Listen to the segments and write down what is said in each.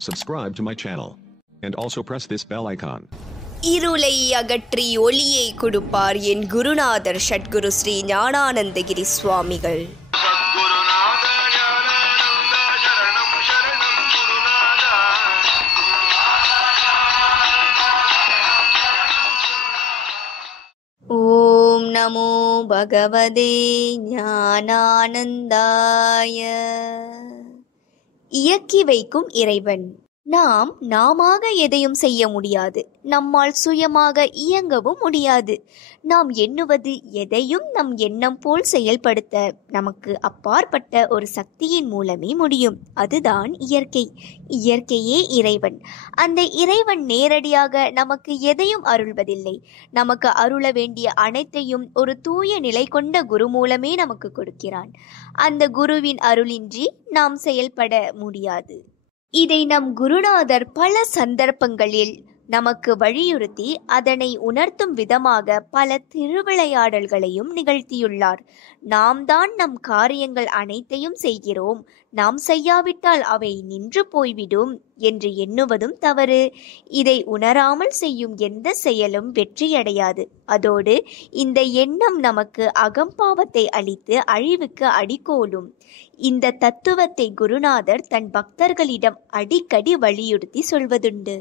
Subscribe to my channel. And also press this bell icon. இருளை அகற்றி ஒளியை கொடுப்பார் என் குருநாதர் சத்குரு ஸ்ரீ ஞானானந்தகிரி சுவாமிகள். ஓம் நமோ பகவதே ஞானானந்தாய. இயக்கி வைக்கும் இறைவன். நாம் நாமாக எதையும் செய்ய முடியாது. நம்மால் சுயமாக இயங்கவும் முடியாது. நாம் எண்ணுவது எதையும் நம் எண்ணம் போல் செயல்படுத்த நமக்கு அப்பாற்பட்ட ஒரு சக்தியின் மூலமே முடியும். அதுதான் இயற்கை. இயற்கையே இறைவன். அந்த இறைவன் நேரடியாக நமக்கு எதையும் அருள்வதில்லை. நமக்கு அருள வேண்டிய அனைத்தையும் ஒரு தூய நிலை கொண்ட குரு மூலமே நமக்கு கொடுக்கிறான். அந்த குருவின் அருளின்றி நாம் செயல்பட முடியாது. இதை நம் குருநாதர் பல சந்தர்ப்பங்களில் நமக்கு வலியுறுத்தி அதனை உணர்த்தும் விதமாக பல திருவிளையாடல்களையும் நிகழ்த்தியுள்ளார். நாம் தான் நம் காரியங்கள் அனைத்தையும் செய்கிறோம், நாம் செய்யாவிட்டால் அவை நின்று போய்விடும் என்று எண்ணுவதும் தவறு. இதை உணராமல் செய்யும் எந்த செயலும் வெற்றியடையாது. அதோடு இந்த எண்ணம் நமக்கு அகம்பாவத்தை அளித்து அழிவுக்கு அடிகோலும். இந்த தத்துவத்தை குருநாதர் தன் பக்தர்களிடம் அடிக்கடி வலியுறுத்தி சொல்வதுண்டு.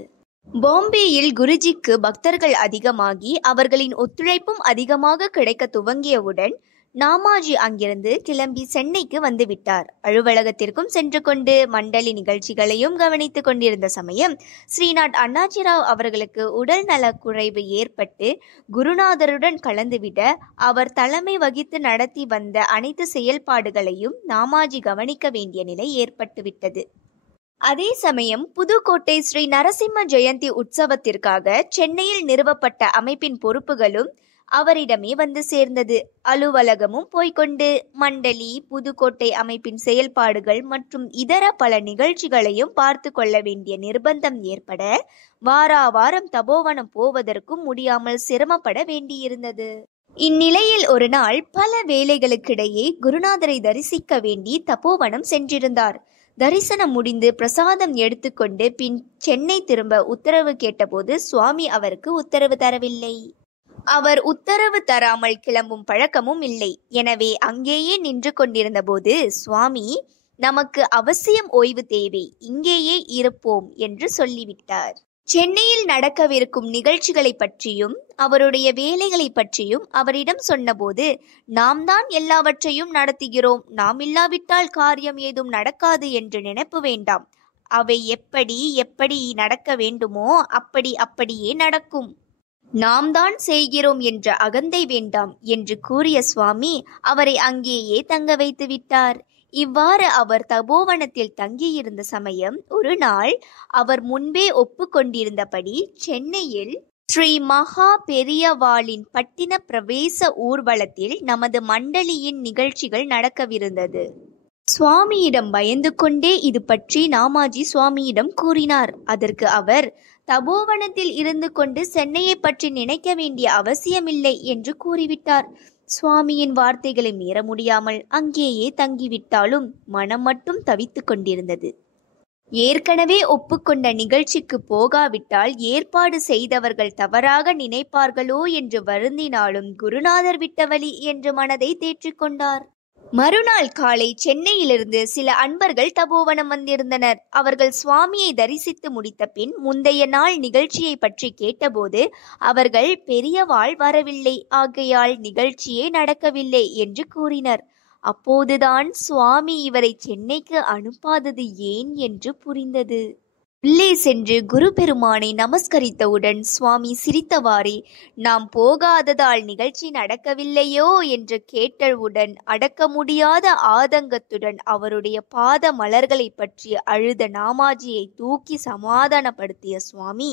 பாம்பேயில் குருஜிக்கு பக்தர்கள் அதிகமாகி அவர்களின் ஒத்துழைப்பும் அதிகமாக கிடைக்க துவங்கியவுடன் நாமாஜி அங்கிருந்து கிளம்பி சென்னைக்கு வந்துவிட்டார். அலுவலகத்திற்கும் சென்று கொண்டு மண்டலி நிகழ்ச்சிகளையும் கவனித்துக் கொண்டிருந்த சமயம் ஸ்ரீநாத் அண்ணாச்சிராவ் அவர்களுக்கு உடல் நலக்குறைவு ஏற்பட்டு குருநாதருடன் கலந்துவிட அவர் தலைமை வகித்து நடத்தி வந்த அனைத்து செயல்பாடுகளையும் நாமாஜி கவனிக்க வேண்டிய நிலை ஏற்பட்டுவிட்டது. அதே சமயம் புதுக்கோட்டை ஸ்ரீ நரசிம்ம ஜெயந்தி உற்சவத்திற்காக சென்னையில் நிறுவப்பட்ட அமைப்பின் பொறுப்புகளும் அவரிடமே வந்து சேர்ந்தது. அலுவலகமும் போய்கொண்டு மண்டலி, புதுக்கோட்டை அமைப்பின் செயல்பாடுகள் மற்றும் இதர பல நிகழ்ச்சிகளையும் பார்த்து கொள்ள வேண்டிய நிர்பந்தம் ஏற்பட வாரம் தபோவனம் போவதற்கும் முடியாமல் சிரமப்பட வேண்டியிருந்தது. இந்நிலையில் ஒரு நாள் பல வேலைகளுக்கிடையே குருநாதரை தரிசிக்க வேண்டி தபோவனம் சென்றிருந்தார். தரிசனம் முடிந்து பிரசாதம் எடுத்துக்கொண்டு பின் சென்னை திரும்ப உத்தரவு கேட்டபோது சுவாமி அவருக்கு உத்தரவு தரவில்லை. அவர் உத்தரவு தராமல் கிளம்பும் பழக்கமும் இல்லை. எனவே அங்கேயே நின்று கொண்டிருந்த போது சுவாமி, நமக்கு அவசியம் ஓய்வு தேவை, இங்கேயே இருப்போம் என்று சொல்லிவிட்டார். சென்னையில் நடக்கவிருக்கும் நிகழ்ச்சிகளை பற்றியும் அவருடைய வேலைகளை பற்றியும் அவரிடம் சொன்னபோது, நாம் தான் எல்லாவற்றையும் நடத்துகிறோம், நாம் இல்லாவிட்டால் காரியம் ஏதும் நடக்காது என்று நினைப்பு வேண்டாம். அவை எப்படி நடக்க வேண்டுமோ அப்படியே நடக்கும். நாம் தான் செய்கிறோம் என்ற அகந்தை வேண்டாம் என்று கூறிய சுவாமி அவரை அங்கேயே தங்க வைத்து விட்டார். இவ்வாறு அவர் தபோவனத்தில் தங்கியிருந்த சமயம் ஒரு நாள் அவர் முன்பே ஒப்புக்கொண்டிருந்தபடி சென்னையில் ஸ்ரீ மகா பெரியவாளின் பட்டின பிரவேச ஊர்வலத்தில் நமது மண்டலியின் நிகழ்ச்சிகள் நடக்கவிருந்தது. சுவாமியிடம் பயந்து கொண்டே இது பற்றி நாமாஜி சுவாமியிடம் கூறினார். அதற்கு அவர், தபோவனத்தில் இருந்து கொண்டு சென்னையை பற்றி நினைக்க வேண்டிய அவசியமில்லை என்று கூறிவிட்டார். சுவாமியின் வார்த்தைகளை மீற முடியாமல் அங்கேயே தங்கிவிட்டாலும் மனம் மட்டும் தவித்து கொண்டிருந்தது. ஏற்கனவே ஒப்புக்கொண்ட நிகழ்ச்சிக்கு போகாவிட்டால் ஏற்பாடு செய்தவர்கள் தவறாக நினைப்பார்களோ என்று வருந்தினாலும் குருநாதர் விட்ட வழி என்று மனதை தேற்றிக்கொண்டார். மறுநாள் காலை சென்னையிலிருந்து சில அன்பர்கள் தபோவனம் வந்திருந்தனர். அவர்கள் சுவாமியை தரிசித்து முடித்த பின் முந்தைய நாள் நிகழ்ச்சியை பற்றி கேட்டபோது அவர்கள் பெரியவாள் வரவில்லை, ஆகையால் நிகழ்ச்சியே நடக்கவில்லை என்று கூறினர். அப்போதுதான் சுவாமி இவரை சென்னைக்கு அனுப்பாதது ஏன் என்று புரிந்தது. உள்ளே சென்று குரு பெருமானை நமஸ்கரித்தவுடன் சுவாமி சிரித்தவாறே, நாம் போகாததால் நிகழ்ச்சி நடக்கவில்லையோ என்று கேட்டவுடன் அடக்க முடியாத ஆதங்கத்துடன் அவருடைய பாத மலர்களை பற்றி அழுத நாமாஜியை தூக்கி சமாதானப்படுத்திய சுவாமி,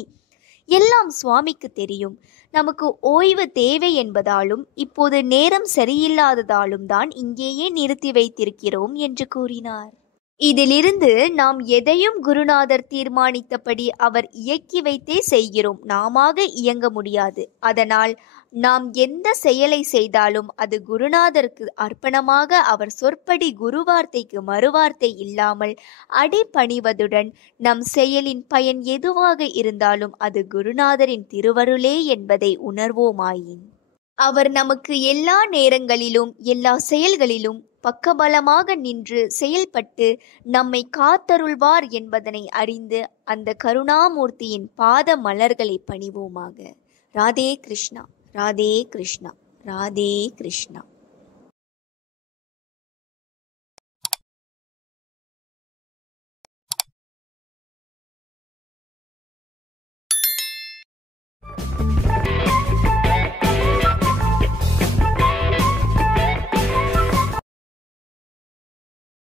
எல்லாம் சுவாமிக்கு தெரியும், நமக்கு ஓய்வு தேவை என்பதாலும் இப்போது நேரம் சரியில்லாததாலும் தான் இங்கேயே நிறுத்தி வைத்திருக்கிறோம் என்று கூறினார். இதிலிருந்து நாம் எதையும் குருநாதர் தீர்மானித்தபடி அவர் இயக்கி வைத்தே செய்கிறோம், நாமாக இயங்க முடியாது. அதனால் நாம் எந்த செயலை செய்தாலும் அது குருநாதருக்கு அர்ப்பணமாக அவர் சொற்படி குருவார்த்தைக்கு மறுவார்த்தை இல்லாமல் அடிபணிவதுடன் நம் செயலின் பயன் எதுவாக இருந்தாலும் அது குருநாதரின் திருவருளே என்பதை உணர்வோமாயின் அவர் நமக்கு எல்லா நேரங்களிலும் எல்லா செயல்களிலும் பக்கபலமாக நின்று செயல்பட்டு நம்மை காத்தருள்வார் என்பதனை அறிந்து அந்த கருணாமூர்த்தியின் பாத மலர்களை பணிவோமாக. ராதே கிருஷ்ணா, ராதே கிருஷ்ணா, ராதே கிருஷ்ணா.